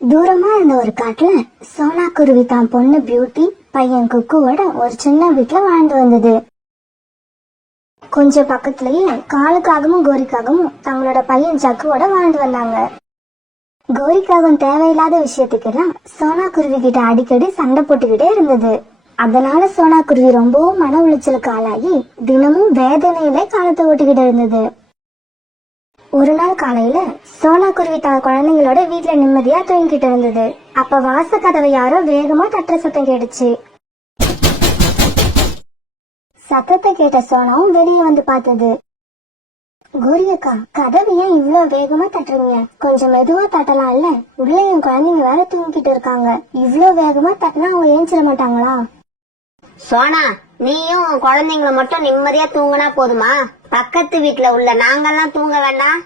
தூரமா இருந்த ஒரு காட்டுல சோனா குருவி தான் பொண்ணு பியூட்டி பையன் குக்குவோட ஒரு சின்ன வீட்டுல வாழ்ந்து வந்தது. கொஞ்சம் பக்கத்துலயே காலுக்காகவும் கோரிக்காகவும் தங்களோட பையன் ஜக்குவோட வாழ்ந்து வந்தாங்க. கோரிக்காகவும் தேவையில்லாத விஷயத்துக்கெல்லாம் சோனா குருவி கிட்ட அடிக்கடி சண்டை போட்டுக்கிட்டே இருந்தது. அதனால சோனா குருவி ரொம்பவும் மன உளைச்சலுக்கு ஆளாகி தினமும் வேதனையிலே காலத்தை ஓட்டிக்கிட்டு இருந்தது. ஒரு நாள் காலையில சோனா குருவி தன் குழந்தைங்களோட வீட்டுல நிம்மதியா தூங்கிட்டு இருந்தது. அப்ப வாச கதவை யாரோ வேகமா தட்டுற சத்தம் கேட்டுச்சு. சத்தத்தை கேட்ட சோனாவும் வெளியே வந்து பார்த்தது. கோரியக்கா, கதவை ஏன் இவ்வளவு வேகமா தட்டுறீங்க? கொஞ்சம் மெதுவா தட்டலாம் இல்ல? உள்ள என் குழந்தைங்க வேற தூங்கிட்டு இருக்காங்க. இவ்வளவு வேகமா தட்டினா அவங்க ஏஞ்சிட மாட்டாங்களா? சோனா, நீயும் உன் குழந்தைங்கள மட்டும் நிம்மதியா தூங்கினா போதுமா? பக்கத்து வீட்டுல உள்ள நாங்கெல்லாம் தூங்க வேண்டாம்?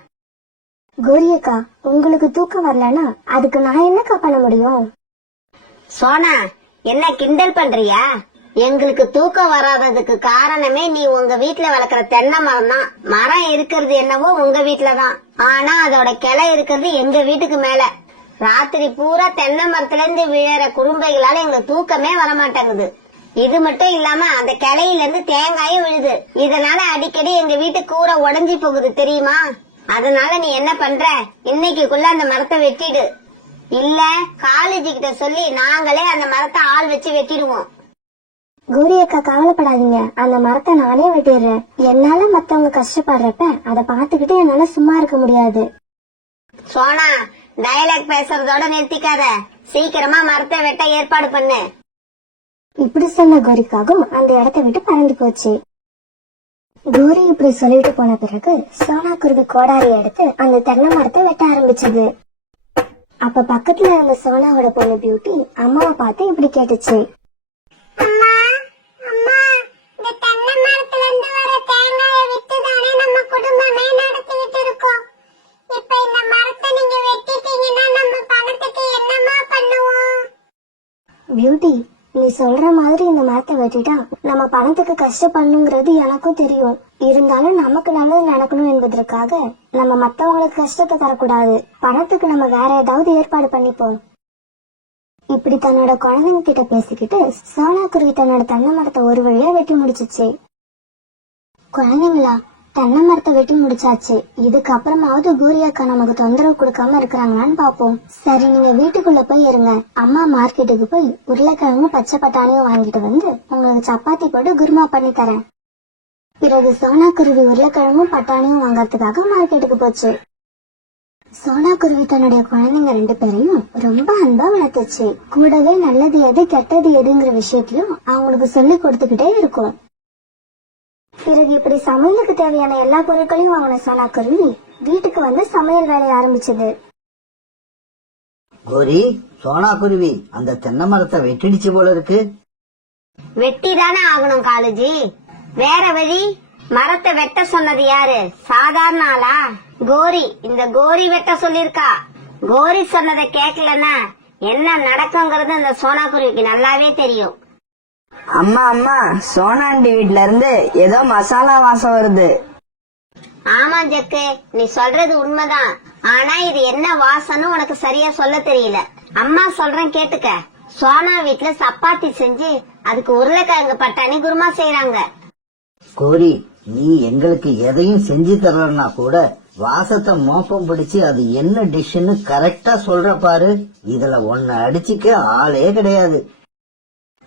கோரியக்கா, உங்களுக்கு தூக்கம் வரலன்னா அதுக்கு நான் என்னக்கா பண்ண முடியும்? சோனா, என்ன கிண்டல் பண்றியா? எங்களுக்கு தூக்கம் வராததுக்கு காரணமே நீ உங்க வீட்டுல வளர்க்கற தென்னை மரம் தான். மரம் இருக்கிறது என்னவோ உங்க வீட்டுலதான், ஆனா அதோட கிளை இருக்கிறது எங்க வீட்டுக்கு மேல. ராத்திரி பூரா தென்னை மரத்துல இருந்து விழற குறும்பைகளால எங்களுக்கு தூக்கமே வரமாட்டேங்குது. இது மட்டும் இல்லாம அந்த கிளையில இருந்து தேங்காயும் விழுது. இதனால அடிக்கடி எங்க வீட்டு கூரை உடைஞ்சி போகுது தெரியுமா? அதனால நீ என்ன பண்ற, இன்னைக்குள்ள அந்த மரத்தை வெட்டிடு. இல்ல காலேஜ் கிட்ட சொல்லி நாங்களே அந்த மரத்தை ஆள் வச்சு வெட்டிடுவோம். கோரியக்கா, கவலைப்படாதீங்க, அந்த மரத்தை நானே வெட்டிடுறேன். என்னால மத்தவங்க கஷ்டப்படுறப்ப அதை பாத்துக்கிட்டு என்னால சும்மா இருக்க முடியாது. சோனா, டயலாக் பேசுறதோட நிறுத்திக்காத, சீக்கிரமா மரத்தை வெட்ட ஏற்பாடு பண்ணு. இப்படி சொன்ன கோரிக்காகவும் அந்த இடத்தை விட்டு பறந்து போச்சு. கோரி இப்படி சொல்லிட்டு போன பிறகு சோனா குருவி கோடாரி எடுத்து அந்த தென்னை மரத்தை வெட்ட ஆரம்பிச்சது. அப்ப பக்கத்துல இருந்த சோனாவோட பொண்ணு பியூட்டி அம்மாவை பார்த்து இப்படி கேட்டுச்சு. பியூட்டி, நீ சொல்ற மாதிரி இந்த மரத்தை வெட்டிட்டா நம்ம பணத்துக்கு கஷ்டப்படணுங்கிறது எனக்கும் தெரியும். இருந்தாலும் நமக்கு நல்லது நடக்கணும் என்பதற்காக நம்ம மத்தவங்களுக்கு கஷ்டத்தை தரக்கூடாது. பணத்துக்கு நம்ம வேற ஏதாவது ஏற்பாடு பண்ணிப்போம். இப்படி தன்னோட குழந்தைங்க கிட்ட பேசிக்கிட்டு சோனா குருவி தன்னோட தென்னை மரத்தை ஒரு வழியா வெட்டி முடிச்சிச்சு. குழந்தைங்களா, தென்னை மரத்தை வெட்டி முடிச்சாச்சு. இதுக்கப்புறமாவது கோரியாக்கா நமக்கு தொந்தரவு கொடுக்காம இருக்கிறாங்களான்னு பாப்போம். சரி, நீங்க வீட்டுக்குள்ள போய் இருங்க. அம்மா மார்க்கெட்டுக்கு போய் உருளைக்கிழங்கும் பச்சை பட்டாணியும் வாங்கிட்டு வந்து உங்களுக்கு சப்பாத்தி போட்டு குருமா பண்ணி தரேன். பிறகு சோனா குருவி உருளைக்கிழங்கும் பட்டாணியும் வாங்கறதுக்காக மார்க்கெட்டுக்கு போச்சு. சோனா குருவி தன்னுடைய குழந்தைங்க 2 பேரையும் ரொம்ப அன்பா வளர்த்துச்சு. கூடவே நல்லது எது கெட்டது எதுங்கிற விஷயத்தையும் அவங்களுக்கு சொல்லி கொடுத்துக்கிட்டே இருக்கும். பிறகு இப்படி சமையலுக்கு தேவையான எல்லா பொருட்களையும் வாங்கின சோனா குருவி வீட்டுக்கு வந்து சமையல் வேலையை ஆரம்பிச்சது. கோரி, சோனா குருவி அந்த தென்னை மரத்தை வெட்டிடுச்சு போல இருக்கு. வெட்டிதானே ஆகணும் காலேஜி, வேற வழி. மரத்தை வெட்ட சொன்னது யாரு? சாதாரண ஆளா? கோரி. இந்த கோரி வெட்ட சொல்லிருக்கா. கோரி சொன்னதை கேட்கலன்னா என்ன நடக்குங்கிறது இந்த சோனா குருவிக்கு நல்லாவே தெரியும். அம்மா அம்மா, சோனாண்டி வீட்ல இருந்து ஏதோ மசாலா வாசம் வருது. ஆமா ஜக்கு, நீ சொல்றது உண்மைதான். ஆனா இது என்ன வாசம்னு உனக்கு சரியா சொல்ல தெரியல. அம்மா சொல்றேன் கேட்டுக்க. சோனா வீட்டுல சப்பாத்தி செஞ்சு அதுக்கு உருளைக்கிழங்கு பட்டாணி குருமா செய்யறாங்க. கோரி, நீ எங்களுக்கு எதையும் செஞ்சு தரலன்னா கூட வாசத்தை மோப்பம் பிடிச்சு அது என்ன டிஷ்னு கரெக்டா சொல்ற பாரு. இதுல ஒன்ன அடிச்சுக்க ஆளே கிடையாது.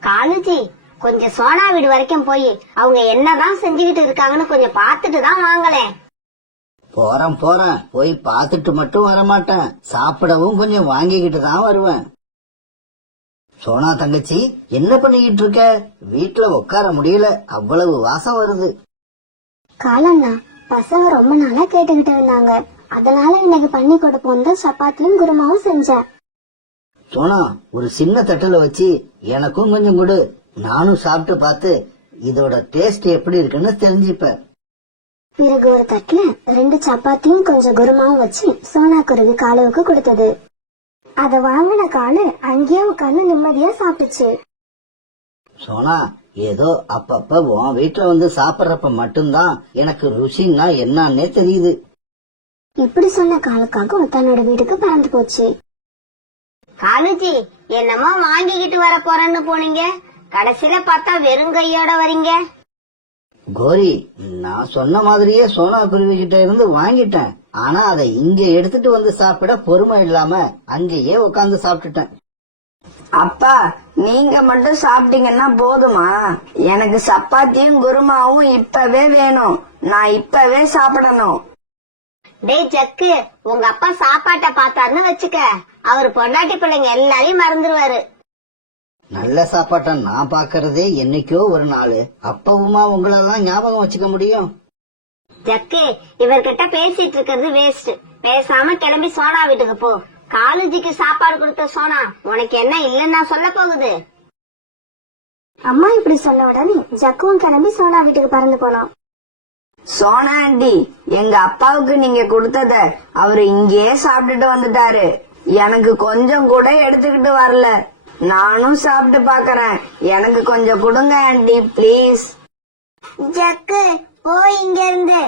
காலுஜி, கொஞ்சம் சோனா வீடு வரைக்கும் போய் அவங்க என்னதான் செஞ்சுக்கிட்டு இருக்காங்கன்னு கொஞ்சம் பாத்துட்டு தான் வாங்களேன். போறேன் போய் பாத்துட்டு மட்டும் வரமாட்டேன், சாப்பிடவும் கொஞ்சம் வாங்கிக்கிட்டு தான் வருவேன். சோனா தங்கச்சி, என்ன பண்ணிக்கிட்டு இருக்க? வீட்டுல உட்கார முடியல, அவ்வளவு வாசம் வருது. காலண்ணா, பசங்க ரொம்ப நாளா கேட்டுக்கிட்டு இருந்தாங்க. அதனால இன்னைக்கு பண்ணி கொடுப்போம் தான் சப்பாத்தியும் குருமாவும் செஞ்சேன். சோனா, ஒரு சின்ன தட்டுல வச்சு எனக்கும் கொஞ்சம் கொடு. நானும் சாப்பிட்டு பார்த்து இதோட டேஸ்ட் எப்படி இருக்குன்னு தெரிஞ்சுப்பேன். பிறகு ஒரு தட்டுல 2 சப்பாத்தியும் கொஞ்சம் குருமாவும் வச்சு சோனா குருவி காலுவுக்கு கொடுத்தது. அத வாங்கின காலு அங்கேயே உட்கார்ந்து நிம்மதியா சாப்பிட்டுச்சு. சோனா, ஏதோ அப்பப்ப உன் வீட்டுல வந்து சாப்பிடறப்ப மட்டும்தான் எனக்கு ருசின்னா என்னன்னே தெரியுது. இப்படி சொன்ன காலுக்காகவும் தன்னோட வீட்டுக்கு பறந்து போச்சு. காலுஜி என்னமோ வாங்கிக்கிட்டு வர போறேன்னு போனீங்க, கடைசியில பார்த்தா வெறும் கையோட வரீங்க. கோரி, நான் சொன்ன மாதிரியே சோனா குருவி கிட்ட இருந்து வாங்கிட்டேன். ஆனா அதை இங்க எடுத்துட்டு வந்து சாப்பிட பொறுமை இல்லாம அங்கேயே உட்காந்து சாப்பிட்டுட்டேன். அப்பா, நீங்க மட்டும் சாப்பிட்டீங்கன்னா போதுமா? எனக்கு சப்பாத்தியும் குருமாவும் இப்பவே வேணும். நான் இப்பவே சாப்பிடணும். டேய் ஜக்கு, உங்க அப்பா சாப்பாட்ட பார்த்தாருன்னு வச்சுக்க, அவர் பொண்டாட்டி பிள்ளைங்க எல்லாரையும் மறந்துடுவாரு. நல்ல சாப்பாட்டை நான் பாக்குறதே என்னைக்கோ ஒரு நாள். அப்பவுமா உங்களெல்லாம் ஞாபகம் வச்சுக்க முடியும்? ஜக்கு, இவர்கிட்ட பேசிட்டு இருக்கிறது வேஸ்ட். பேசாம கிளம்பி சோனா வீட்டுக்கு போ. காலேஜுக்கு சாப்பாடு கொடுத்த சோனா உனக்கு என்ன இல்லன்னா சொல்ல போகுது? அம்மா இப்படி சொன்ன உடனே ஜக்குவும் கிளம்பி சோனா வீட்டுக்கு பறந்து போனான். சோனா ஆண்டி, எங்க அப்பாவுக்கு நீங்க கொடுத்தத அவரு இங்கேயே சாப்பிட்டுட்டு வந்துட்டாரு. எனக்கு கொஞ்சம் கூட எடுத்துக்கிட்டு வரல. நானும் சாப்பிட்டு பாக்கறேன். எனக்கு கொஞ்சம் கொடுங்க ஆண்டி, பிளீஸ். ஜக்கு, போய் இங்க இருந்து.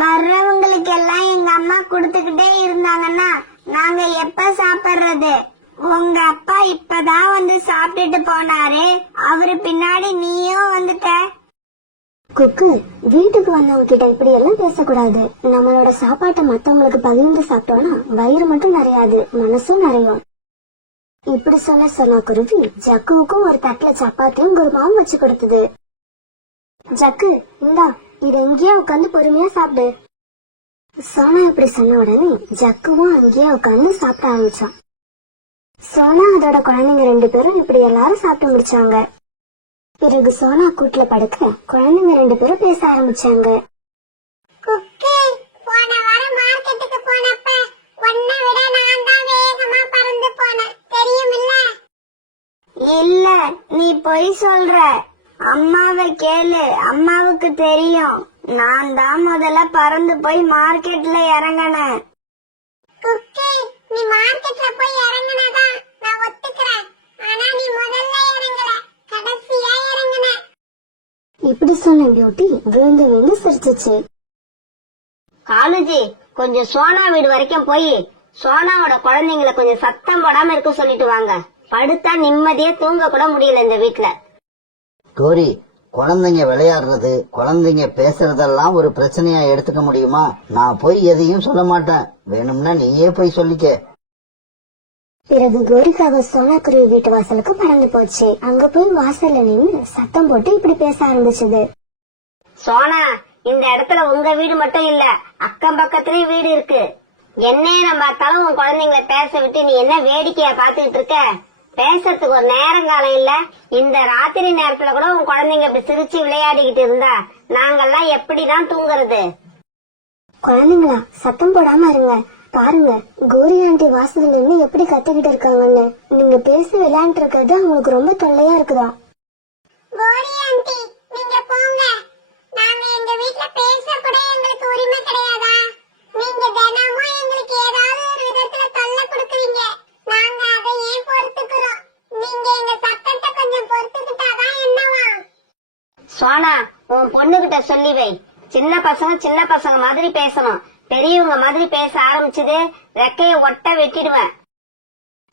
வர்றவங்களுக்கு எல்லாம் எங்க அம்மா கொடுத்துக்கிட்டே இருந்தாங்கன்னா நாங்க எப்ப சாப்பிடுறது? உங்க அப்பா இப்பதான் வந்து சாப்பிட்டுட்டு போனாரு, அவரு பின்னாடி நீயும் வந்துட்ட. குக்கு, வீட்டுக்கு வந்தவங்க கிட்ட இப்படி எல்லாம் பேசக்கூடாது. நம்மளோட சாப்பாட்டை மத்தவங்களுக்கு பகிர்ந்து சாப்பிட்டோம்னா வயிறு மட்டும் நிறையாது, மனசும் நிறையும். இப்படி சொல்ல சோனா குருவி ஜக்குவுக்கும் ஒரு தட்டுல சப்பாத்தியும் குருமாவும் வச்சு கொடுத்தது. ஜக்கு, இந்தா, இது எங்கேயே உட்காந்து பொறுமையா சாப்பிடு. சோனா இப்படி சொன்ன உடனே ஜக்குவும் அங்கேயே உட்காந்து சாப்பிட ஆரம்பிச்சான். சோனா அதோட குழந்தைங்க 2 பேரும் இப்படி எல்லாரும் சாப்பிட்டு முடிச்சாங்க. பிறகு சோனா கூட்டுல படுக்க குழந்தைங்க 2 பேரும் பேச ஆரம்பிச்சாங்க. குக்கு, போன வாரம் மார்க்கெட்டுக்கு போனப்ப உன்னை விட நான் தான் வேகமா பறந்து போனேன், தெரியுமில்ல? இல்ல, நீ பொய் சொல்ற. அம்மாவை கேளு, அம்மாவுக்கு தெரியும். நான் தான் முதல்ல பறந்து போய் மார்க்கெட்ல இறங்கினேன். குக்கு, நீ மார்க்கெட்ல போய் இறங்கினதா நான் ஒத்துக்கிறேன். ஆனா நீ முதல்ல இறங்கல, கடைசியா இறங்கின. இப்படி சொன்ன பியூட்டி விழுந்து விழுந்து சிரிச்சுச்சு. காலுஜி, கொஞ்சம் சோனா வீடு வரைக்கும் போய் சோனாவோட குழந்தைங்களை கொஞ்சம் சத்தம் போடாம இருக்க சொல்லிட்டு வாங்க. படுத்தா நிம்மதியா தூங்க கூட முடியல இந்த வீட்டுல. கோரி, குழந்தைங்க விளையாடுறது, குழந்தைங்க பேசுறதெல்லாம் ஒரு பிரச்சனையா எடுத்துக்க முடியுமா? நான் போய் எதையும் சொல்ல மாட்டேன். வேணும்னா நீயே போய் சொல்லிக்க. பிறகு கோரிக்காக சோனா குருவி வீட்டு வாசலுக்கு பறந்து போச்சு. அங்க போய் வாசல்ல நின்று சத்தம் போட்டு இப்படி பேச ஆரம்பிச்சது. சோனா, இந்த இடத்துல உங்க வீடு மட்டும் இல்ல, அக்கம் பக்கத்துலயும் வீடு இருக்கு. என்ன நம்ம பார்த்தாலும் உன் குழந்தைங்களை பேச விட்டு நீ என்ன வேடிக்கையா பாத்துக்கிட்டு இருக்க? பேசுறதுக்கு ஒரு நேரம் காலம் இல்ல. இந்த ராத்திரி நேரத்துல கூட உன் குழந்தைங்க இப்படி சிரிச்சு விளையாடிக்கிட்டு இருந்தா நாங்கெல்லாம் எப்படிதான் தூங்குறது? குழந்தைங்களா, சத்தம் போடாம இருங்க. பாருங்க, கோரி ஆண்டி வாசல்ல நின்று எப்படி கத்திக்கிட்டு இருக்காங்கன்னு. நீங்க பேசி விளையாண்டு இருக்கிறது அவங்களுக்கு ரொம்ப தொல்லையா இருக்குதா? கோரி ஆண்டி, நீங்க போங்க. நாங்க எங்க வீட்ல பேச கூட எங்களுக்கு உரிமை கிடையாதா? நீங்க தினமும் எங்களுக்கு ஏதாவது ஒரு விதத்துல தொல்லை கொடுக்குறீங்க. நாங்க அதையே பொறுத்துக்கிறோம். நீங்க எங்க சத்தத்தை கொஞ்சம் பொறுத்துக்கிட்டாதான் என்னவா? சோனா, உன் பொண்ணுகிட்ட சொல்லி வை. சின்ன பசங்க மாதிரி பேசணும். பெரியவங்க மாதிரி பேச ஆரம்பிச்சது ரெக்கைய ஒட்ட வெட்டிடுவேன்.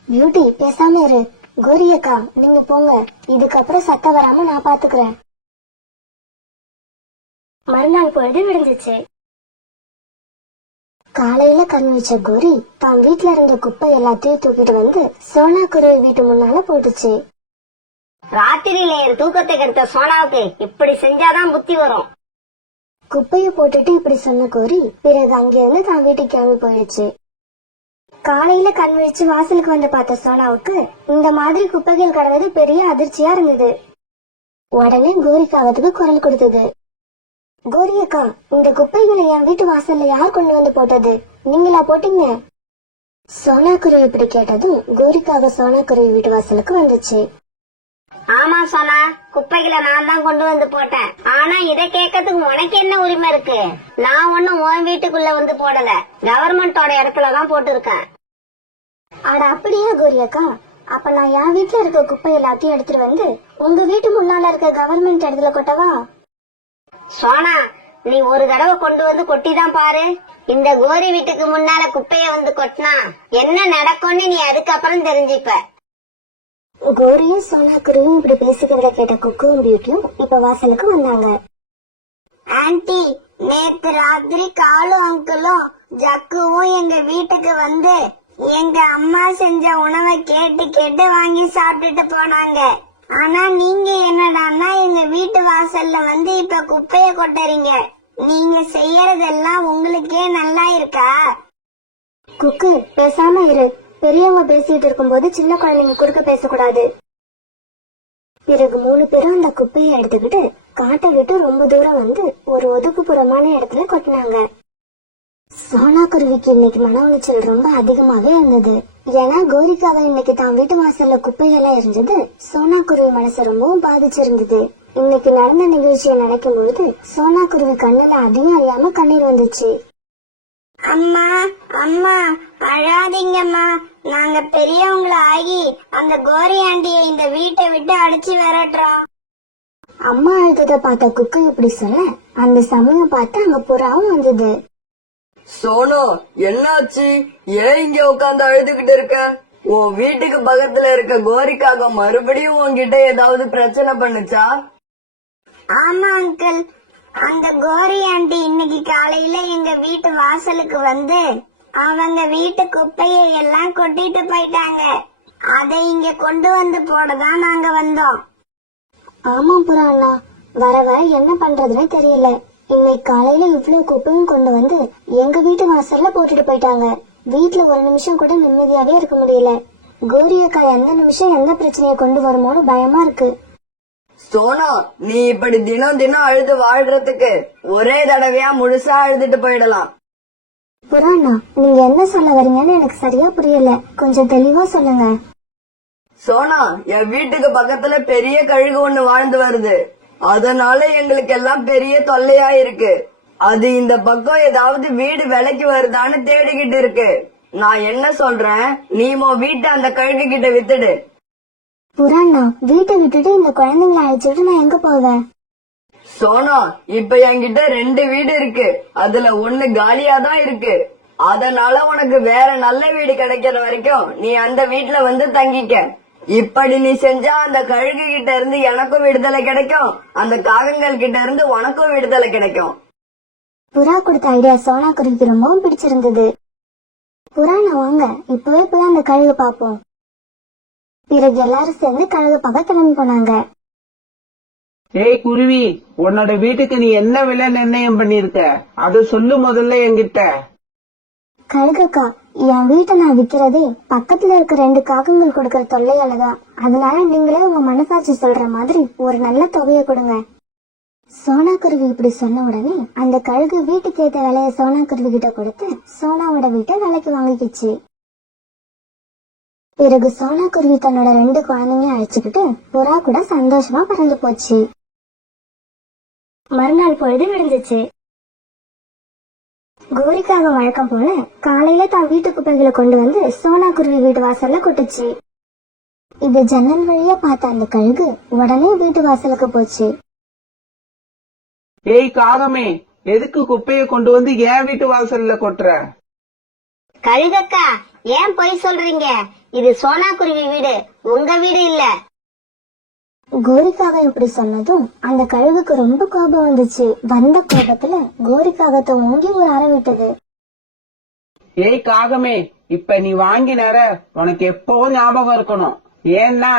பியூட்டி, பேசாம இரு. கோரி அக்கா, நீங்க போங்க. இதுக்கப்புறம் சத்தம் வராம நான் பாத்துக்கிறேன். மறுநாள் பொழுது விடிஞ்சிச்சு. காலையில கண் வச்ச கோரி தான் வீட்டுல இருந்த குப்பை எல்லாத்தையும் தூக்கிட்டு வந்து சோனா குருவி வீட்டு முன்னால போட்டுச்சு. ராத்திரியில என் தூக்கத்தை கெடுத்த சோனாவுக்கு இப்படி செஞ்சாதான் புத்தி வரும். குப்பைய போட்டுட்டு இப்படி சொன்ன கோரி பிறகு அங்கிருந்து தான் வீட்டுக்கு கிளம்பி போயிடுச்சு. காலையில கண் விழிச்சு வாசலுக்கு வந்து பார்த்த சோனாவுக்கு இந்த மாதிரி குப்பைகள் கடந்தது பெரிய அதிர்ச்சியா இருந்தது. உடனே கோரிக்காகத்துக்கு குரல் கொடுத்தது. கோரி அக்கா, இந்த குப்பைகளை என் வீட்டு வாசல்ல யார் கொண்டு வந்து போட்டது? நீங்களா போட்டீங்க? சோனா குருவி இப்படி கேட்டதும் கோரிக்காக சோனா குருவி வீட்டு வாசலுக்கு வந்துச்சு. ஆமா சோனா, குப்பைகளை நான் தான் கொண்டு வந்து போட்டேன். ஆனா இதை கேட்கறதுக்கு உனக்கு என்ன உரிமை இருக்கு? நான் ஒன்னும் உன் வீட்டுக்குள்ள வந்து போடல, கவர்மெண்டோட இடத்துலதான் போட்டிருக்கேன். அட அப்படியே கோரி அக்கா, அப்ப நான் என் வீட்டுல இருக்க குப்பை எல்லாத்தையும் எடுத்துட்டு வந்து உங்க வீட்டு முன்னால இருக்க கவர்மெண்ட் இடத்துல கொட்டவா? சோனா, நீ ஒரு தடவை கொண்டு வந்து கொட்டிதான் பாரு. இந்த கோரி வீட்டுக்கு முன்னால குப்பைய வந்து கொட்டினா என்ன நடக்கும்னு நீ அதுக்கப்புறம் தெரிஞ்சுப்ப. கோரியும் சோனாக்குருவியும் இப்படி பேசிக்கிறத கேட்ட குக்கும் பியூட்டியும் இப்ப வாசலுக்கு வந்தாங்க. ஆன்ட்டி, நேத்து ராத்திரி காலு அங்கிளும் ஜக்குவும் எங்க வீட்டுக்கு வந்து எங்க அம்மா செஞ்ச உணவை கேட்டு கேட்டு வாங்கி சாப்பிட்டுட்டு போனாங்க. ஆனா நீங்க என்னடான்னா எங்க வீட்டு வாசல்ல வந்து இப்ப குப்பைய கொட்டுறீங்க. நீங்க செய்யறதெல்லாம் உங்களுக்கே நல்லா இருக்கா? குக்கு பேசாம இரு. பெரியவங்க பேசிட்டு இருக்கும்போது சின்ன குழந்தைங்க குறுக்க பேசக்கூடாது. பிறகு 3 பேரும் அந்த குப்பையை எடுத்துக்கிட்டு காட்டை விட்டு ரொம்ப தூரம் வந்து ஒரு ஒதுக்குப்புறமான இடத்துல கொட்டினாங்க. சோனாக்குருவிக்கு இன்னைக்கு மன உளைச்சல் ரொம்ப அதிகமாவே இருந்தது. ஏன்னா கோரிக்காக இன்னைக்கு தான் வீட்டு வாசல்ல குப்பையெல்லாம் இருந்தது சோனாக்குருவி மனசு ரொம்பவும் பாதிச்சிருந்தது. இன்னைக்கு நடந்த நிகழ்ச்சியை நினைக்கும் பொழுது சோனாக்குருவி கண்ணுல அதையும் அறியாம கண்ணீர் வந்துச்சு. அம்மா அம்மா அழாதீங்கம்மா, நாங்க பெரியவங்கள ஆகி அந்த கோரி ஆண்டியை இந்த வீட்டை விட்டு அடிச்சு விரட்டுறோம். அம்மா அழுத்தத பார்த்த குக்கு இப்படி சொல்ல அந்த சமயம் பார்த்து அங்க புறாவும் வந்தது. சோனு, என்னாச்சு? ஏன் இங்க உட்காந்து அழுதுகிட்டு இருக்க? உன் வீட்டுக்கு பக்கத்துல இருக்க கோரிக்காக மறுபடியும் உன்கிட்ட ஏதாவது பிரச்சனை பண்ணுச்சா? ஆமா அங்கிள், அந்த கோரி ஆண்டி இன்னைக்கு காலையில எங்க வீட்டு வாசலுக்கு வந்து அவங்க வீட்டு குப்பையை எல்லாம் கொட்டிட்டு போயிட்டாங்க. அதை இங்க கொண்டு வந்து போடதான் நாங்க வந்தோம். ஆமா புறா அண்ணா, வர வர என்ன பண்றதுன்னு தெரியல. இன்னைக்கு காலையில இவ்வளவு குப்பையும் கொண்டு வந்து எங்க வீட்டு வாசல்ல போட்டுட்டு போயிட்டாங்க. வீட்டுல ஒரு நிமிஷம் கூட நிம்மதியாவே இருக்க முடியல. கோரி அக்கா எந்த நிமிஷம் எந்த பிரச்சனையை கொண்டு வருமோன்னு பயமா இருக்கு. சோனா, நீ இப்படி தினம் தினம் அழுது வாழ்றதுக்கு ஒரே தடவையா முழுசா அழுதுட்டு போயிடலாம். புறாண்ணா, நீங்க என்ன சொல்ல வரீங்கன்னு எனக்கு சரியா புரியல. கொஞ்சம் தெளிவா சொல்லுங்க. சோனா, என் வீட்டுக்கு பக்கத்துல பெரிய கழுகு ஒண்ணு வாழ்ந்து வருது. அதனால எங்களுக்கு எல்லாம் பெரிய தொல்லையா இருக்கு. அது இந்த பக்கம் ஏதாவது வீடு விலைக்கு வருதான்னு தேடிக்கிட்டு இருக்கு. நான் என்ன சொல்றேன், நீ உன் வீட்டை அந்த கழுகு கிட்ட வித்துடு. புறாண்ணா, வீட்டை விட்டுட்டு இந்த குழந்தைங்களை அழைச்சிட்டு நான் எங்க போவேன்? சோனா, இப்ப என்கிட்ட 2 வீடு இருக்கு. அதுல 1 காலியா தான் இருக்கு. அதனால உனக்கு வேற நல்ல வீடு கிடைக்கிற வரைக்கும் நீ அந்த வீட்டுல வந்து தங்கிக்க. இப்படி நீ செஞ்சா அந்த கழுகு கிட்ட இருந்து எனக்கும் விடுதலை கிடைக்கும், அந்த காகங்கள் கிட்ட இருந்து உனக்கும் விடுதலை கிடைக்கும். புறா கொடுத்த ஐடியா சோனா குருவிக்கு ரொம்பவும் பிடிச்சிருந்தது. புறாண்ணா வாங்க, இப்பவே போய் அந்த கழுகு பாப்போம். பிறகு எல்லாரும் சேர்ந்து கழுகு பார்க்க கிளம்பி போனாங்க. ஏய் குருவி, உன்னோட வீட்டுக்கு நீ என்ன விலை நிர்ணயம் பண்ணிருக்க அது சொல்லு முதல்ல என்கிட்ட. கழுகுக்கா, என் வீட்டை நான் விக்கிறதே பக்கத்துல இருக்க 2 காகங்கள் கொடுக்கற தொல்லையாலதான். அதனால நீங்களே உங்க மனசாட்சி சொல்ற மாதிரி ஒரு நல்ல தொகையை கொடுங்க. சோனா குருவி இப்படி சொன்ன உடனே அந்த கழுகு வீட்டுக்கு ஏத்த விலைய சோனா குருவி கிட்ட கொடுத்து சோனாவோட வீட்டை விலைக்கு வாங்கிக்கிச்சு. பிறகு சோனா குருவி தன்னோட 2 குழந்தைங்க அழைச்சுக்கிட்டு புறா கூட சந்தோஷமா பறந்து போச்சு. மறுநாள் பொழுது விழுந்துச்சு. கோரிக்காக வழக்கம் போல காலையில தான் வீட்டு குப்பைகளை கொண்டு வந்து சோனா குருவி வீட்டு வாசல்ல கொட்டுச்சு. இது ஜன்னல் வழியா பார்த்த அந்த கழுகு உடனே வீட்டு வாசலுக்கு போச்சு. ஏய் காகமே, எதுக்கு குப்பையை கொண்டு வந்து என் வீட்டு வாசல்ல கொட்டுற? கழுகக்கா, ஏன் பொய் சொல்றீங்க? இது சோனா குருவி வீடு, உங்க வீடு இல்ல. கோரிக்காக இப்படி சொன்னதும் அந்த கழுகுக்கு ரொம்ப கோபம் வந்துச்சு. வந்த கோபத்துல கோரிக்காகத்தை ஓங்கி ஒரு அறை விட்டது. ஏய் காகமே, இப்ப நீ வாங்கினார உனக்கு எப்பவும் ஞாபகம் இருக்கணும். ஏன்னா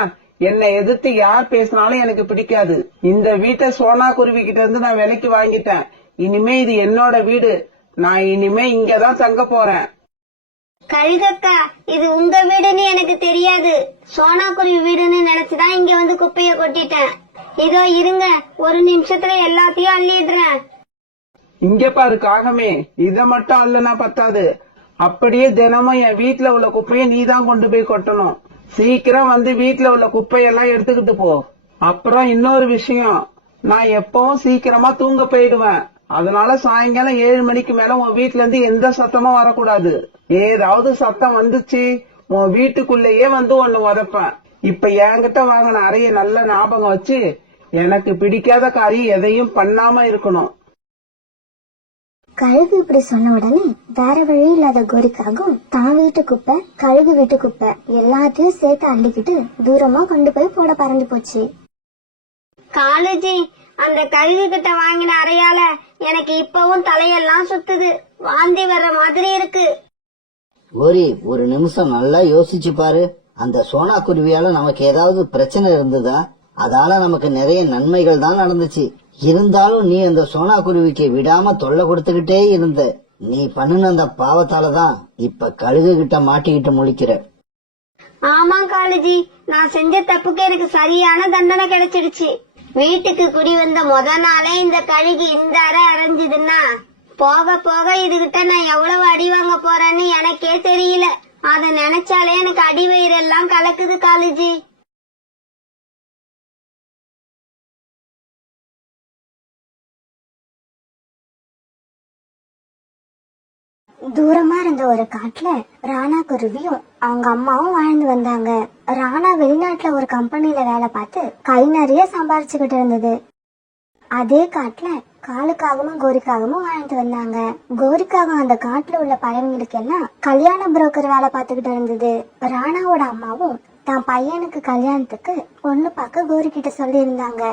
என்னை எதிர்த்து யார் பேசினாலும் எனக்கு பிடிக்காது. இந்த வீட்டை சோனா குருவி கிட்ட இருந்து நான் விலைக்கு வாங்கிட்டேன். இனிமே இது என்னோட வீடு. நான் இனிமே இங்கதான் தங்க போறேன். கழுகக்கா, இது உங்க வீடுன்னு எனக்கு தெரியாது. சோனா குருவி வீடுன்னு நினைச்சுதான் இங்க வந்து குப்பைய கொட்டிட்டேன். இதோ இருங்க, ஒரு நிமிஷத்துல எல்லாத்தையும் அள்ளிடுறேன். இங்க பாரு காகமே, இத மட்டும் அல்லனா பத்தாது. அப்படியே தினமும் என் வீட்டுல உள்ள குப்பையை நீ தான் கொண்டு போய் கொட்டணும். சீக்கிரம் வந்து வீட்டுல உள்ள குப்பையெல்லாம் எடுத்துக்கிட்டு போ. அப்புறம் இன்னொரு விஷயம், நான் எப்பவும் சீக்கிரமா தூங்க போயிடுவேன். அதனால சாயங்காலம் 7 மணிக்கு மேல உன் வீட்டுல இருந்து எந்த சத்தமும் வரக்கூடாது. ஏதாவது சத்தம் வந்துச்சு உன் வீட்டுக்குள்ளேயே வந்து ஒண்ணு உதப்பேன். இப்ப என்கிட்ட வாங்கின அறைய நல்ல ஞாபகம் வச்சு எனக்கு பிடிக்காத காரியம் எதையும் பண்ணாம இருக்கணும். கழுகு இப்படி சொன்ன உடனே வேற வழி இல்லாத கோரிக்காகவும் தான் வீட்டு குப்பை கழுகு வீட்டு குப்பை எல்லாத்தையும் சேர்த்து அள்ளிக்கிட்டு தூரமா கொண்டு போய் போட பறந்து போச்சு. காலேஜி, அந்த கழுகு கிட்ட வாங்கின அறையால எனக்கு இப்பவும் தலையெல்லாம் சுத்துது, வாந்தி வர்ற மாதிரி இருக்கு. கோரி, ஒரு நிமிஷம் நல்லா யோசிச்சு பாரு. அந்த சோனா குருவியால நமக்கு ஏதாவது பிரச்சனை இருந்ததா? அதால நமக்கு நிறைய நன்மைகள் தான் நடந்துச்சு. இருந்தாலும் நீ அந்த சோனா குருவிக்கு விடாம தொல்லை கொடுத்துக்கிட்டே இருந்த. நீ பண்ணுன அந்த பாவத்தாலதான் இப்ப கழுகு கிட்ட மாட்டிக்கிட்டு முழிக்கிற. ஆமா காலேஜி, நான் செஞ்ச தப்புக்கு எனக்கு சரியான தண்டனை கிடைச்சிடுச்சு. வீட்டுக்கு குடி வந்த முத நாளே இந்த கழுகு இந்த அறை அரைஞ்சதுன்னா போக போக இதுகிட்ட நான் எவ்வளவு அடி வாங்க போறேன்னு எனக்கே தெரியல. அத நினைச்சாலே எனக்கு அடி வயிறெல்லாம் கலக்குது காலேஜி. தூரமா இருந்த ஒரு காட்டுல ராணா குருவியும் அவங்க அம்மாவும் வாழ்ந்து வந்தாங்க. ராணா வெளிநாட்டுல ஒரு கம்பெனில வேலை பார்த்து கை நிறைய சம்பாரிச்சுக்கிட்டு இருந்தது. அதே காட்டுல காலுக்காகவும் கோரிக்காகவும் வாழ்ந்து வந்தாங்க. கோரிக்காகவும் அந்த காட்டுல உள்ள பறவைங்களுக்கு எல்லாம் கல்யாண புரோக்கர் வேலை பார்த்துக்கிட்டு இருந்தது. ராணாவோட அம்மாவும் தான் பையனுக்கு கல்யாணத்துக்கு பொண்ணு பார்க்க கோரி கிட்ட சொல்லி இருந்தாங்க.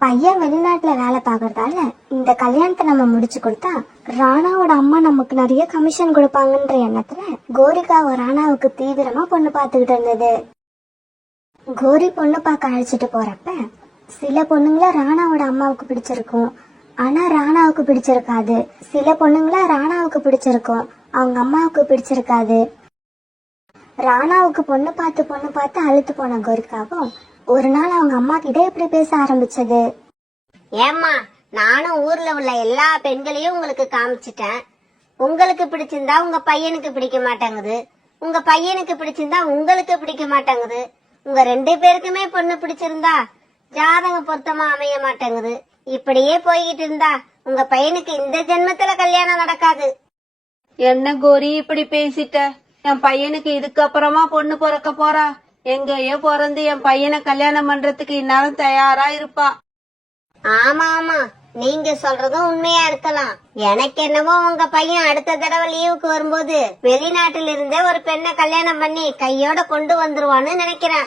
பையன் வெளிநாட்டுல வேலை பாக்குறதால இந்த கல்யாணத்தை நம்ம முடிச்சு கொடுத்தா ராணாவோட அம்மா நமக்கு நிறைய கமிஷன் கொடுப்பாங்கன்ற எண்ணத்துல கோரிக்காவை ராணாவுக்கு தீவிரமா பொண்ணு பாத்துக்கிட்டு இருந்தது. கோரி பொண்ணு பார்க்க அழைச்சிட்டு போறப்ப சில பொண்ணுங்கள ராணாவோட அம்மாவுக்கு பிடிச்சிருக்கும், ஆனா ராணாவுக்கு பிடிச்சிருக்காது. சில பொண்ணுங்கள ராணாவுக்கு பிடிச்சிருக்கும், அவங்க அம்மாவுக்கு பிடிச்சிருக்காது. ராணாவுக்கு பொண்ணு பார்த்து அழுத்து போன கோரிக்காவும் ஒரு நாள் அவங்க அம்மா கிட்ட இப்படி பேச ஆரம்பிச்சது. ஏம்மா, நானும் ஊர்ல உள்ள எல்லா பெண்களையும் உங்களுக்கு காமிச்சிட்டேன். உங்களுக்கு பிடிச்சிருந்தா உங்க பையனுக்கு பிடிக்க மாட்டேங்குது, உங்க பையனுக்கு பிடிச்சிருந்தா உங்களுக்கு பிடிக்க மாட்டேங்குது. உங்க 2 பேருக்குமே பொண்ணு பிடிச்சிருந்தா ஜாதகம் பொருத்தமா அமைய மாட்டேங்குது. இப்படியே போய்கிட்டு இருந்தா உங்க பையனுக்கு இந்த ஜென்மத்துல கல்யாணம் நடக்காது. என்ன கோரி இப்படி பேசிட்ட? என் பையனுக்கு இதுக்கப்புறமா பொண்ணு பிறக்க போறா. எங்கேயோ பிறந்து என் பையனை கல்யாணம் பண்றதுக்கு இந்நேரம் தயாரா இருப்பா. ஆமா ஆமா, நீங்க சொல்றதும் உண்மையா இருக்கலாம். எனக்கு என்னவோ உங்க பையன் அடுத்த தடவை லீவுக்கு வரும்போது வெளிநாட்டில இருந்தே ஒரு பெண்ணை கல்யாணம் பண்ணி கையோட கொண்டு வந்துருவான்னு நினைக்கிறேன்.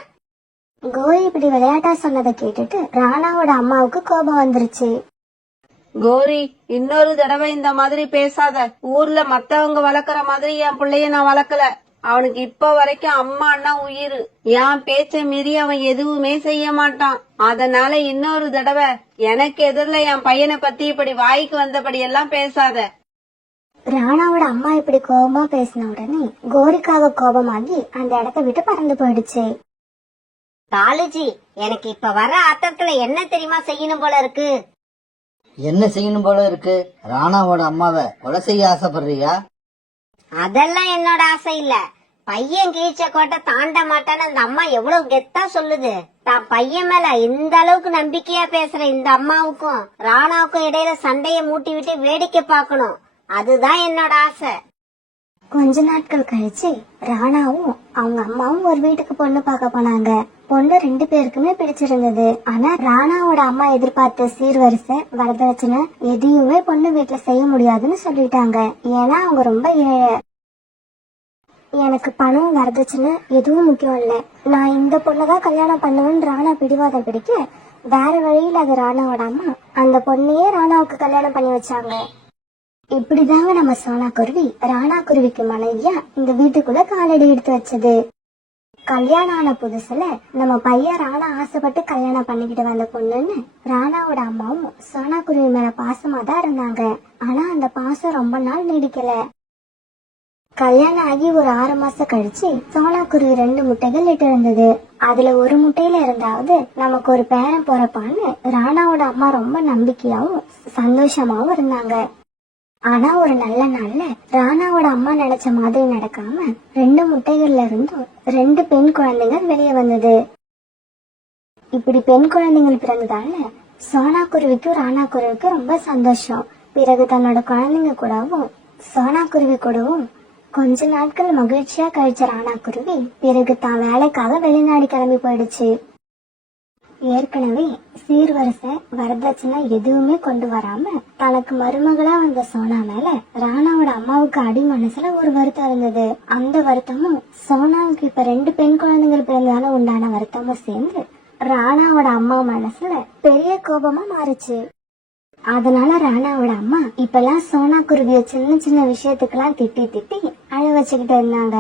கோரி இப்படி விளையாட்டா சொன்னதை கேட்டுட்டு ராணாவோட அம்மாவுக்கு கோபம் வந்துருச்சு. கோரி, இன்னொரு தடவை இந்த மாதிரி பேசாத. ஊர்ல மத்தவங்க வளர்க்கற மாதிரி என் பிள்ளைய நான் வளர்க்கல. அவனுக்கு இப்ப வரைக்கும் அம்மா அண்ணா உயிர். என் பேச்ச மீறி அவன் எதுவுமே செய்ய மாட்டான். அதனால இன்னொரு தடவை எனக்கு எதிரில என் பையனை பத்தி இப்படி வாய்க்கு வந்தபடி எல்லாம் பேசாத. ராணாவோட அம்மா இப்படி கோபமா பேசின உடனே கோரிக்காக கோபமாகி அந்த இடத்த விட்டு பறந்து போயிடுச்சு. காலேஜி, எனக்கு இப்ப வர ஆத்திரத்துல என்ன தெரியுமா செய்யணும் போல இருக்கு? என்ன செய்யணும் போல இருக்கு? ராணாவோட அம்மாவை கொலை செய்ய ஆசைப்படுறியா? அதெல்லாம் என்னோட ஆசை இல்ல. பையன் கீழ்ச்ச கோட்டை தாண்ட மாட்டான்னு அந்த அம்மா எவ்வளவு கெத்தா சொல்லுது. தான் பையன் மேல இந்த அளவுக்கு நம்பிக்கையா பேசுற இந்த அம்மாவுக்கும் ராணாவுக்கும் இடையில சண்டைய மூட்டி விட்டு வேடிக்கை பார்க்கணும். அதுதான் என்னோட ஆசை. கொஞ்ச நாட்கள் கழிச்சு ராணாவும் அவங்க அம்மாவும் ஒரு வீட்டுக்கு பொண்ணு பார்க்க போனாங்க. பொண்ணு 2 பேருக்குமே பிடிச்சிருந்தது. ஆனா ராணாவோட அம்மா எதிர்பார்த்த சீர்வரிசை வரதட்சணை எதையுமே பொண்ணு வீட்டுல செய்ய முடியாதுன்னு சொல்லிட்டாங்க. ஏன்னா அவங்க ரொம்ப ஏழை. எனக்கு பணம் வரதட்சணை எதுவும் முக்கியம் இல்ல, நான் இந்த பொண்ணதான் கல்யாணம் பண்ணுவேன்னு ராணா பிடிவாதம் பிடிக்க வேற வழியில அது ராணாவோட அம்மா அந்த பொண்ணையே ராணாவுக்கு கல்யாணம் பண்ணி வச்சாங்க. இப்படிதாங்க நம்ம சோனா குருவி ராணா குருவிக்கு மனைவியா இந்த வீட்டுக்குள்ள காலடி எடுத்து வச்சது. கல்யாணம் ஆன புதுசுல நம்ம பையன் ராணா ஆசைப்பட்டு கல்யாணம் பண்ணிக்கிட்டு வந்த பொண்ணுன்னு ராணாவோட அம்மாவும் சோனா குருவி மேல பாசமா தான் இருந்தாங்க. ஆனா அந்த பாசம் ரொம்ப நாள் நீடிக்கல. கல்யாணம் ஆகி ஒரு 6 மாசம் கழிச்சு சோனா குருவி 2 முட்டைகள் இட்டு இருந்தது. அதுல ஒரு முட்டையில இருந்தாவது நமக்கு ஒரு பேரன் போறப்பான்னு ராணாவோட அம்மா ரொம்ப நம்பிக்கையாவும் சந்தோஷமாவும் இருந்தாங்க. ஆனா ஒரு நல்ல நாள்ல ராணாவோட அம்மா நினைச்ச மாதிரி நடக்காம 2 முட்டைகள்ல இருந்தும் 2 பெண் குழந்தைகள் வெளியே வந்தது. இப்படி பெண் குழந்தைகள் பிறந்ததால சோனா குருவிக்கும் ராணா குருவிக்கும் ரொம்ப சந்தோஷம். பிறகு தன்னோட குழந்தைங்க கூடவும் சோனா குருவி கூடவும் கொஞ்ச நாட்கள் மகிழ்ச்சியா கழிச்ச ராணா குருவி பிறகு தான் வேலைக்காக வெளிநாடு கிளம்பி போயிடுச்சு. ஏற்கனவே சீர்வரிசை வரதட்சணை எதுவுமே கொண்டு வராம தனக்கு மருமகளா வந்த சோனா மேல ராணாவோட அம்மாவுக்கு அடி மனசுல ஒரு வருத்தம் இருந்தது. அந்த வருத்தமும் சோனாவுக்கு இப்ப 2 பெண் குழந்தைகள் பிறந்ததால உண்டான வருத்தமும் சேர்ந்து ராணாவோட அம்மா மனசுல பெரிய கோபமா மாறுச்சு. அதனால ராணாவோட அம்மா இப்பெல்லாம் சோனா குருவிய சின்ன சின்ன விஷயத்துக்கெல்லாம் திட்டி திட்டி அழ வச்சுக்கிட்டு இருந்தாங்க.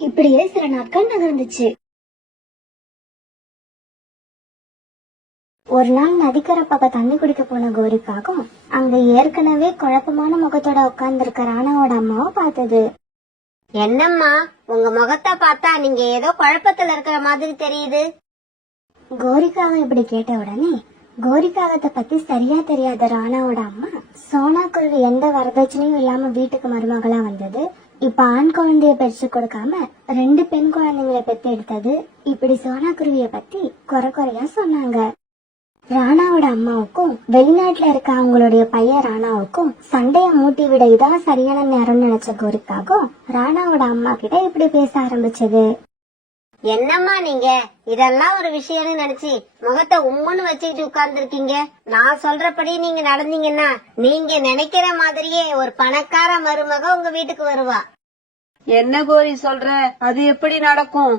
இப்படியே சில நாட்கள் நகர்ந்துச்சு. ஒரு நாள் நதிக்கரை பக்கம் தண்ணி குடிக்க போன கோரிக்காகவும் அங்க ஏற்கனவே குழப்பமான முகத்தோட உட்கார்ந்து இருக்க ராணாவோட அம்மாவை பார்த்தது. என்னம்மா உங்க முகத்தை பார்த்தா நீங்க ஏதோ குழப்பத்துல இருக்கிற மாதிரி தெரியுது. கோரிக்காகம் இப்படி கேட்ட உடனே கோரிக்காகத்தை பத்தி சரியா தெரியாத ராணாவோட அம்மா சோனா குருவி எந்த வரதட்சணையும் இல்லாம வீட்டுக்கு மருமகளா வந்தது, இப்ப ஆண் குழந்தைய பெற்று கொடுக்காம 2 பெண் குழந்தைங்களை பெத்து எடுத்தது, இப்படி சோனா குருவிய பத்தி குறையா சொன்னாங்க. ராணாவோட அம்மாவுக்கும் வெளிநாட்டுல இருக்க அவங்களுடைய பையன் ராணாவுக்கும் சண்டைய மூட்டி விட இதான் சரியான நேரம் நினைச்ச கோரிக்காகும் ராணாவோட அம்மா கிட்ட இப்படி பேச ஆரம்பிச்சது. என்னம்மா நீங்க இதெல்லாம் ஒரு விஷயம்னு நினைச்சு முகத்தை உம்முன்னு வச்சுக்கிட்டு உட்கார்ந்து இருக்கீங்க. நான் சொல்றபடி நீங்க நடந்தீங்கன்னா நீங்க நினைக்கிற மாதிரியே ஒரு பணக்கார மருமக உங்க வீட்டுக்கு வருவா. என்ன கோரி சொல்ற? அது எப்படி நடக்கும்?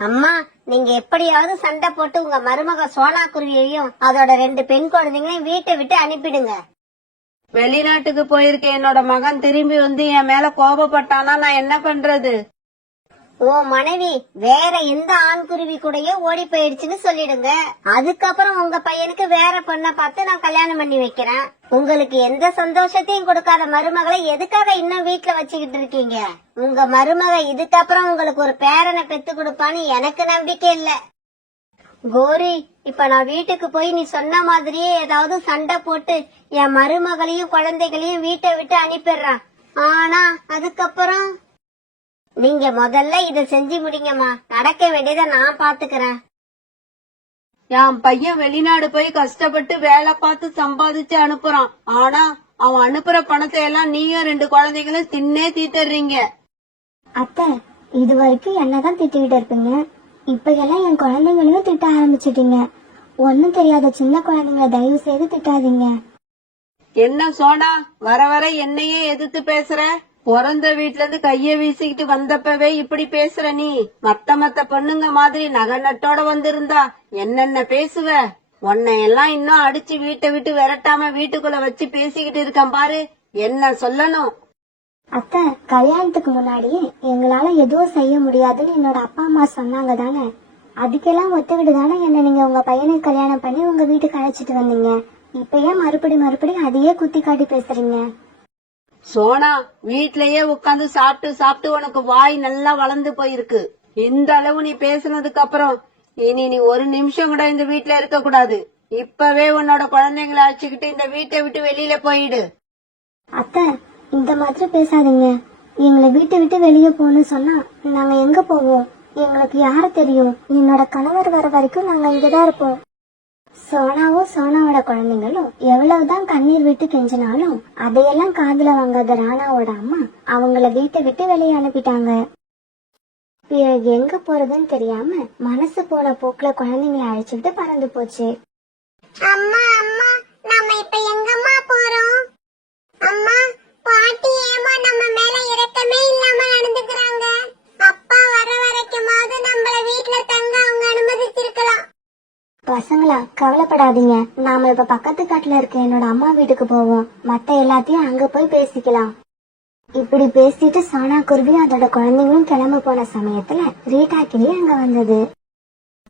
அம்மா நீங்க எப்படியாவது சண்டை போட்டு உங்க மருமக சோனா குருவியையும் அதோட 2 பெண் குழந்தைங்களையும் வீட்டை விட்டு அனுப்பிடுங்க. வெளிநாட்டுக்கு போயிருக்க என்னோட மகன் திரும்பி வந்து என் மேல கோபப்பட்டானா நான் என்ன பண்றது? உன் மனைவி வேற எந்த ஆண் குருவி கூடயோ ஓடி போயிடுச்சுன்னு சொல்லிடுங்க. அதுக்கப்புறம் உங்க பையனுக்கு வேற பொண்ணை பார்த்து நான் கல்யாணம் பண்ணி வைக்கிறேன். உங்களுக்கு எந்த சந்தோஷத்தையும் கொடுக்காத மருமகளை எதுக்காக இன்னும் வீட்டுல வச்சுக்கிட்டு இருக்கீங்க? உங்க மருமக இதுக்கப்புறம் உங்களுக்கு ஒரு பேரனை பெத்து கொடுப்பான்னு எனக்கு நம்பிக்கை இல்ல. கோரி இப்ப நான் வீட்டுக்கு போய் நீ சொன்ன மாதிரியே ஏதாவது சண்டை போட்டு என் மருமகளையும் குழந்தைகளையும் வீட்டை விட்டு அனுப்பிடுறான். ஆனா அதுக்கப்புறம் நீங்க முதல்ல இத செஞ்சு முடிங்கம்மா. நடக்க வேண்டியதை நான் பாத்துக்கிறேன். என் பையன் வெளிநாடு போய் கஷ்டப்பட்டு வேலை பார்த்து சம்பாதிச்சு அனுப்புறான். ஆனா அவன் அனுப்புற பணத்தை எல்லாம் நீங்க 2 குழந்தைகளும் தின்னே தீத்துறீங்க. அத்தை, இது வரைக்கும் என்னதான் திட்டிக்கிட்டு இருப்பீங்க, இப்ப எல்லாம் என் குழந்தைங்களையும் திட்ட ஆரம்பிச்சிட்டீங்க. ஒன்னும் தெரியாத சின்ன குழந்தைங்களை தயவு செய்து திட்டாதீங்க. என்ன சோனா வர வர என்னையே எதிர்த்து பேசுற? பிறந்த வீட்ல இருந்து கைய வீசிக்கிட்டு வந்தப்பவே இப்படி பேசுற நீ? மத்த பொண்ணுங்க மாதிரி நகை நட்டோட வந்திருந்தா என்னென்ன பேசுவ? உன்னை எல்லாம் இன்னும் அடிச்சு வீட்டை விட்டு விரட்டாம வீட்டுக்குள்ள வச்சு பேசிக்கிட்டு இருக்கேன் பாரு. என்ன சொல்லணும்? அத்தை, கல்யாணத்துக்கு முன்னாடியே எங்களால எதுவும் செய்ய முடியாதுன்னு என்னோட அப்பா அம்மா சொன்னாங்க தானே, அதுக்கெல்லாம் ஒத்துக்கிட்டு தானே என்ன நீங்க உங்க பையனுக்கு கல்யாணம் பண்ணி உங்க வீட்டுக்கு அழைச்சிட்டு வந்தீங்க. இப்ப ஏன் மறுபடியும் அதையே குத்தி காட்டி பேசுறீங்க? சோனா வீட்லயே உட்காந்து சாப்பிட்டு உனக்கு வாய் நல்லா வளர்ந்து போயிருக்கு. இந்த அளவு நீ பேசுனதுக்கு அப்புறம் இனி நீ ஒரு நிமிஷம் கூட இந்த வீட்ல இருக்க கூடாது. இப்பவே உன்னோட குழந்தைங்களை அழைச்சுக்கிட்டு இந்த வீட்டை விட்டு வெளியில போயிடு. அத்தை, இந்த மாதிரி பேசாதீங்க. எங்களை வீட்டை விட்டு வெளியே போகணும்னு சொன்னா நாங்க எங்க போவோம்? எங்களுக்கு யாரு தெரியும்? என்னோட கணவர் வர வரைக்கும் நாங்க இங்கதான் இருப்போம். சோனாவும் சோனாவோட குழந்தைங்களும் எவ்வளவுதான் கண்ணீர் விட்டு கெஞ்சினாலும் அதையெல்லாம் காதுல வாங்காத ராணாவோட அம்மா அவங்கள வீட்டை விட்டு வெளியே அனுப்பிட்டாங்க. பிறகு எங்க போறதுன்னு தெரியாம மனசு போன போக்குல குழந்தைங்களை அழைச்சிட்டு பறந்து போச்சு. அம்மா அம்மா நம்ம இப்ப எங்கம்மா போறோம்? அம்மா பாட்டி ஏமா நம்ம மேல இரக்கமே இல்லாம நடந்துக்கிறாங்க. அப்பா வர வரைக்குமாவது நம்மள வீட்ல தங்க அவங்க அனுமதிச்சிருக்கலாம். பசங்களா, கவலைப்படாதீங்க. நாம இப்ப பக்கத்து காட்டுல இருக்க என்னோட அம்மா வீட்டுக்கு போவோம். மத்த எல்லாத்தையும் அங்க போய் பேசிக்கலாம். இப்படி பேசிட்டு சோனா குருவி அதோட குழந்தைங்களும் கிளம்ப போன சமயத்துல ரீட்டா கிளி அங்க வந்தது.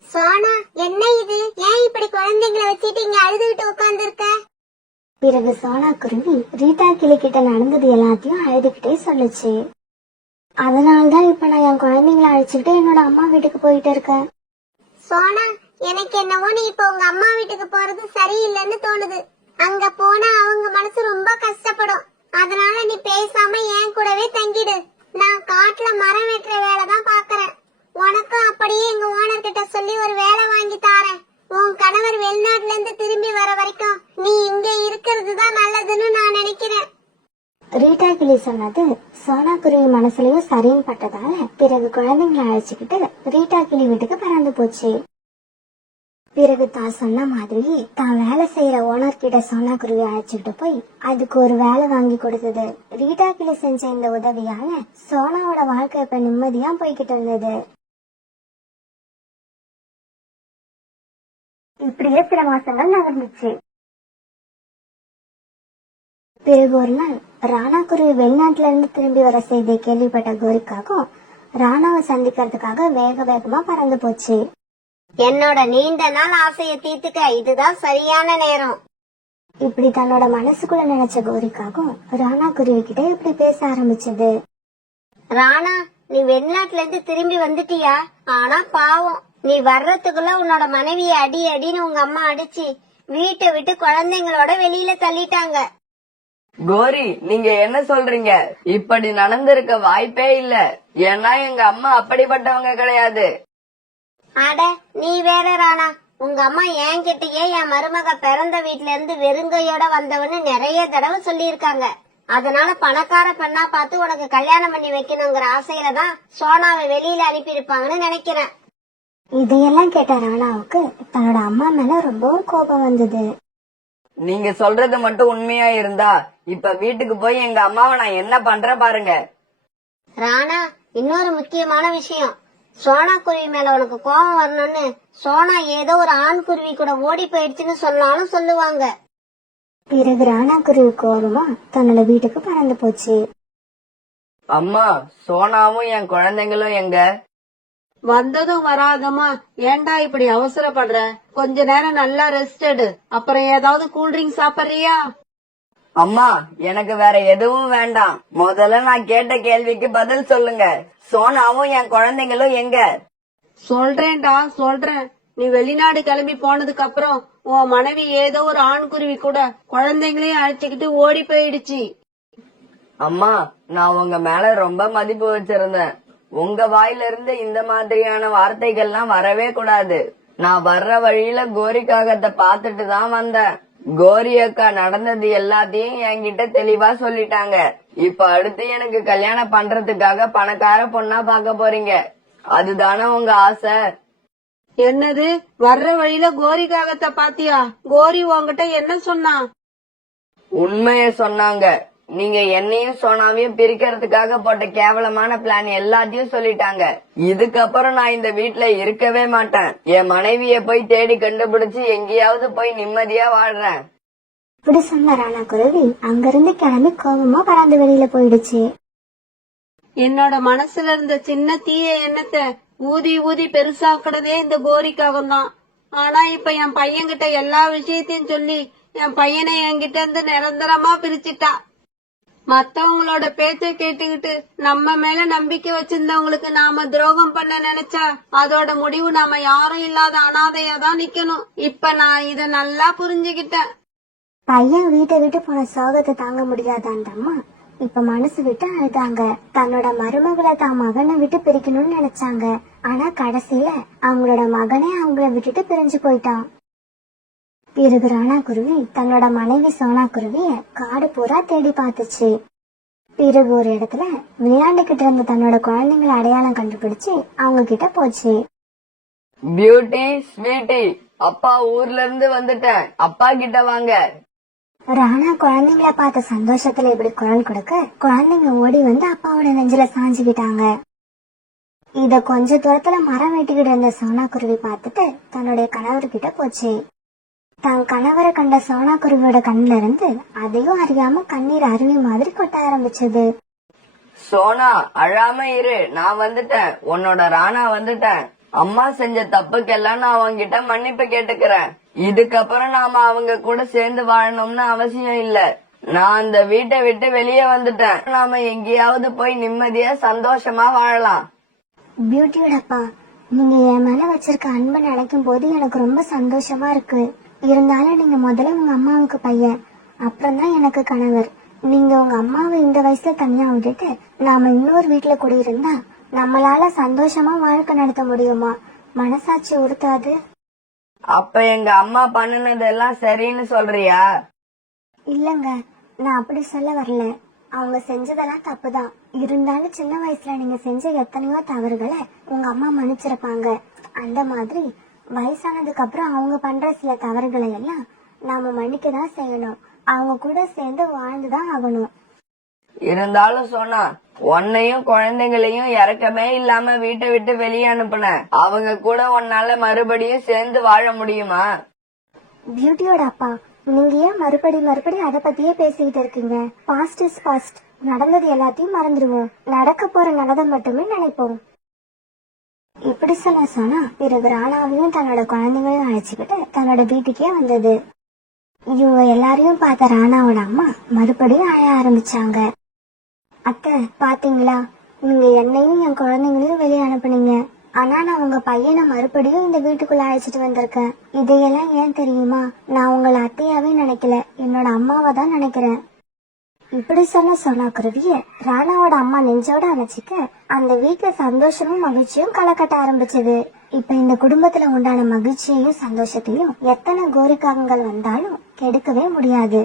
சோனா என்ன இது? ஏன் இப்படி குழந்தைங்களை வச்சுட்டு இங்க அழுதுகிட்டு உட்கார்ந்து இருக்க? பிறகு சோனா குருவி ரீட்டா கிளி கிட்ட நடந்தது எல்லாத்தையும் அழுதுகிட்டே சொல்லுச்சு. அதனாலதான் இப்ப நான் என் குழந்தைங்களை அழைச்சிட்டு என்னோட அம்மா வீட்டுக்கு போயிட்டு இருக்கேன். சோனா எனக்கு என்னவோ நீ இப்ப உங்க அம்மா வீட்டுக்கு போறது சரியில்லைன்னு தோணுது. அங்க போனா அவங்க மனசு ரொம்ப கஷ்டப்படும். அதனால நீ பேசாம என் கூடவே தங்கிடு. நான் காட்டுல மரம் வெட்டுற வேலை தான் பாக்குறேன். உனக்கும் அப்படியே எங்க ஓனர் கிட்ட சொல்லி ஒரு வேலை வாங்கி தாரேன். உன் கணவர் வெளிநாட்டுல இருந்து திரும்பி வர வரைக்கும் நீ இங்க இருக்கிறது தான் நல்லதுன்னு நான் நினைக்கிறேன். ரீட்டா கிளி சொன்னது சோனா குருவி மனசுலயும் சரின்னு பட்டதால பிறகு குழந்தைங்களை அழைச்சுக்கிட்டு ரீட்டா கிளி வீட்டுக்கு பறந்து போச்சு. பிறகு தான் சொன்ன மாதிரி தான் வேலை செய்யற ஓனர் கிட்ட சோனா குருவி அழைச்சிட்டு போய் அதுக்கு ஒரு வேலை வாங்கி கொடுத்தது. ரீட்டா கிளி செஞ்ச இந்த உதவியால சோனாவோட வாழ்க்கை இப்ப நிம்மதியா போய்கிட்டு இருந்தது. இப்படியே சில மாசங்கள் நகர்ந்துச்சு. பிறகு ஒரு நாள் ராணா குருவி வெளிநாட்டுல இருந்து திரும்பி வர செய்தியை கேள்விப்பட்ட கோரிக்காகவும் ராணாவை சந்திக்கிறதுக்காக வேக வேகமா பறந்து போச்சு. என்னோட நீண்ட நாள் ஆசையை தீர்த்துக்க இதுதான் சரியான நேரம். இப்படி தன்னோட மனசுக்குள்ள நினைச்ச கோரிக்காகவும் ராணா குருவி கிட்ட இப்படி பேச ஆரம்பிச்சது. ராணா, நீ வெளிநாட்டுல இருந்து திரும்பி வந்துட்டியா? ஆனா பாவம், நீ வர்றதுக்குள்ள உன்னோட மனைவிய அடி அடின்னு உங்க அம்மா அடிச்சு வீட்டை விட்டு குழந்தைங்களோட வெளியில தள்ளிட்டாங்க. கோரி, நீங்க என்ன சொல்றீங்க? இப்படி நடந்திருக்க வாய்ப்பே இல்ல. ஏன்னா எங்க அம்மா அப்படிப்பட்டவங்க கிடையாது. அட நீ வேற ராணா, உங்க அம்மா என்கிட்டயே என் மருமக பிறந்த வீட்ல இருந்து வெறுங்கையோட வந்தவன்னு நிறைய தடவை சொல்லியிருக்காங்க. அதனால பணக்கார பெண்ணா பார்த்து உனக்கு கல்யாணம் பண்ணி வைக்கணுங்கிற ஆசையில தான் சோனாவை வெளியில அனுப்பியிருப்பாங்கன்னு நினைக்கிறேன். இதையெல்லாம் கேட்ட ராணாவுக்கு தன்னோட அம்மா மேல ரொம்பவும் கோபம் வந்தது. நீங்க சொல்றது மட்டும் உண்மையா இருந்தா இப்ப வீட்டுக்கு போய் எங்க அம்மாவை நான் என்ன பண்றேன் பாருங்க. ராணா, இன்னொரு முக்கியமான விஷயம், சோனா குருவி மேல உனக்கு கோபம் வரணும்னு சோனா ஏதோ ஒரு ஆண் குருவி கூட ஓடி போயிடுச்சுன்னு சொன்னாலும் சொல்லுவாங்க. பிறகு ராணா குருவி கோபமா தன்னோட வீட்டுக்கு பறந்து போச்சு. அம்மா, சோனாவும் என் குழந்தைங்களும் எங்க? வந்ததும் வராதமா ஏன்டா இப்படி அவசரப்படுற? கொஞ்ச நேரம் நல்லா ரெஸ்ட் எடு, அப்புறம் ஏதாவது கூல்ட்ரிங்க் சாப்பிடுறியா? அம்மா, எனக்கு வேற எதுவும் வேண்டாம். முதல்ல நான் கேட்ட கேள்விக்கு பதில் சொல்லுங்க. சோனாவும் என் குழந்தைங்களும் எங்க? சொல்றேன்டா சொல்றேன். நீ வெளிநாடு கிளம்பி போனதுக்கு அப்புறம் உன் மனைவி ஏதோ ஒரு ஆண் குருவி கூட குழந்தைங்களையும் அழைச்சுக்கிட்டு ஓடி போயிடுச்சு. அம்மா, நான் உங்க மேல ரொம்ப மதிப்பு வச்சிருந்தேன். உங்க வாயில இருந்து இந்த மாதிரியான வார்த்தைகள்லாம் வரவே கூடாது. நான் வர்ற வழியில கோரிக்காகத்தை பாத்துட்டு தான் வந்தேன். கோரி அக்கா நடந்தது எல்லாத்தையும் என்கிட்ட தெளிவா சொல்லிட்டாங்க. இப்ப அடுத்து எனக்கு கல்யாணம் பண்றதுக்காக பணக்கார பொண்ணா பாக்க போறீங்க. அதுதானே உங்க ஆசை? என்னது, வர்ற வழியில கோரிக்காகத்தை பாத்தியா? கோரி உன்கிட்ட என்ன சொன்னா? உண்மைய சொன்னாங்க. நீங்க என்னையும் சோனாவையும் பிரிக்கிறதுக்காக போட்ட கேவலமான பிளான் எல்லாத்தையும் சொல்லிட்டாங்க. இதுக்கப்புறம் நான் இந்த வீட்ல இருக்கவே மாட்டேன். என் மனைவிய போய் தேடி கண்டுபிடிச்சு எங்கேயாவது போய் நிம்மதியா வாழ்றேன். இப்படி சொன்ன ராணா குருவி அங்கிருந்து கிளம்பி கோபமா பறந்து வெளியில போயிடுச்சு. என்னோட மனசுல இருந்த சின்ன தீய எண்ணத்தை ஊதி ஊதி பெருசாக்குறதே இந்த கோரிக்காகம் தான். ஆனா இப்ப என் பையன்கிட்ட எல்லா விஷயத்தையும் சொல்லி என் பையனை என்கிட்ட இருந்து நிரந்தரமா பிரிச்சுட்டா. மத்தவங்களோட பேச்ச கேட்டுக்கிட்டு நம்ம மேல நம்பிக்கை வச்சிருந்தவங்களுக்கு நாம துரோகம் பண்ண நினைச்சா அதோட முடிவு நாம யாரும் இல்லாத அனாதையா தான் நிக்கணும். இப்ப நான் இத நல்லா புரிஞ்சுகிட்டேன். பையன் வீட்டை விட்டு போன சோகத்தை தாங்க முடியாத அந்த அம்மா இப்ப மனசு விட்டு அழுதாங்க. தன்னோட மருமகளை தான் மகனை விட்டு பிரிக்கணும்னு நினைச்சாங்க. ஆனா கடைசியில அவங்களோட மகனே அவங்கள விட்டுட்டு பிரிஞ்சு போயிட்டான். பிறகு ராணா குருவி தன்னோட மனைவி சோனா குருவிய காடு பூரா தேடி பார்த்துச்சு. பிறகு ஒரு இடத்துல விளையாண்டுகிட்டு இருந்த தன்னோட குழந்தைங்களை அடையாளம் கண்டுபிடிச்சு அவங்க கிட்ட போச்சு. பியூட்டி, ஸ்வீட்டி, அப்பா ஊர்ல இருந்து வந்துட்டேன். அப்பா கிட்ட வாங்க. ராணா குழந்தைங்களை பார்த்த சந்தோஷத்துல இப்படி குரல் கொடுக்க குழந்தைங்க ஓடி வந்து அப்பாவோட நெஞ்சில சாஞ்சுக்கிட்டாங்க. இத கொஞ்ச தூரத்துல மரம் வெட்டிக்கிட்டு இருந்த சோனா குருவி பார்த்துட்டு தன்னுடைய கணவர்கிட்ட போச்சு. தன் கணவரை கண்ட சோனா குருவியோட கண்ணுல இருந்து அதையும் அறியாம கண்ணீர் அருவி மாதிரி கொட்ட ஆரம்பிச்சது. சோனா, அழாம இரு, நான் வந்துட்டேன். உன்னோட ராணா வந்துட்டேன். அம்மா செஞ்ச தப்புக்கெல்லாம் நான் அவங்கிட்ட மன்னிப்பு கேட்டுக்கிறேன். இதுக்கப்புறம் நாம அவங்க கூட சேர்ந்து வாழணும்னு அவசியம் இல்ல. நான் அந்த வீட்டை விட்டு வெளியே வந்துட்டேன். நாம எங்கேயாவது போய் நிம்மதியா சந்தோஷமா வாழலாம். பியூட்டியோடப்பா, நீங்க என் மேல வச்சிருக்க அன்பை நினைக்கும் போது எனக்கு ரொம்ப சந்தோஷமா இருக்கு. இருந்தாலும் நீங்க முதல்ல உங்க அம்மாவுக்கு பையன், அப்புறம் தான் எனக்கு கணவர். நீங்க உங்க அம்மாவை இந்த வயசுல தனியா விட்டுட்டு நாம இன்னொரு வீட்டுல குடியிருந்தா நம்மளால சந்தோஷமா வாழ்க்கை நடத்த முடியுமா? மனசாட்சி உறுத்தாது? அப்ப எங்க அம்மா பண்ணுனதெல்லாம் சரின்னு சொல்றியா? இல்லங்க, நான் அப்படி சொல்ல வரல. அவங்க செஞ்சதெல்லாம் தப்புதான். இருந்தாலும் சின்ன வயசுல நீங்க செஞ்ச எத்தனையோ தவறுகளை உங்க அம்மா மன்னிச்சிருப்பாங்க. அந்த மாதிரி வயசானதுக்கு அப்புறம் அவங்க பண்ற சில தவறுகளை எல்லாம் நாம மன்னிக்க தான் செய்யணும். அவங்க கூட சேர்ந்து வாழ்ந்துதான் ஆகணும். இருந்தாலும் சோனா, உன்னையும் குழந்தைங்களையும் இறக்கமே இல்லாம வீட்டை விட்டு வெளியே அனுப்புன. அவங்க கூட உன்னால மறுபடியும் சேர்ந்து வாழ முடியுமா? பியூட்டியோட அப்பா, நீங்க ஏன் மறுபடி அத பத்தியே பேசிக்கிட்டு இருக்கீங்க? Past is past. நடந்தது எல்லாத்தையும் மறந்துடுவோம். நடக்க போற நல்லதை மட்டுமே நினைப்போம். இப்படி சொன்னா பிறகு ராணாவையும் தன்னோட குழந்தைங்களையும் அழைச்சுக்கிட்டு தன்னோட வீட்டுக்கே வந்தது. இவங்க எல்லாரையும் பார்த்த ராணாவோட அம்மா மறுபடியும் அழ ஆரம்பிச்சாங்க. அத்தை, பாத்தீங்களா, நீங்க என்னையும் என் குழந்தைங்களையும் வெளியே அனுப்புனீங்க. ஆனா நான் உங்க பையனை மறுபடியும் இந்த வீட்டுக்குள்ள அழைச்சிட்டு வந்திருக்கேன். இதையெல்லாம் ஏன் தெரியுமா? நான் உங்களை அத்தையாவே நினைக்கல, என்னோட அம்மாவை தான் நினைக்கிறேன். இப்படி சொன்ன குருவிய ராணாவோட அம்மா நெஞ்சோட அணைச்சிக்க அந்த வீட்டுல சந்தோஷமும் மகிழ்ச்சியும் களக்கட்ட ஆரம்பிச்சது. இப்ப இந்த குடும்பத்துல உண்டான மகிழ்ச்சியையும் சந்தோஷத்தையும் எத்தனை கோரிக்காகங்கள் வந்தாலும் கெடுக்கவே முடியாது.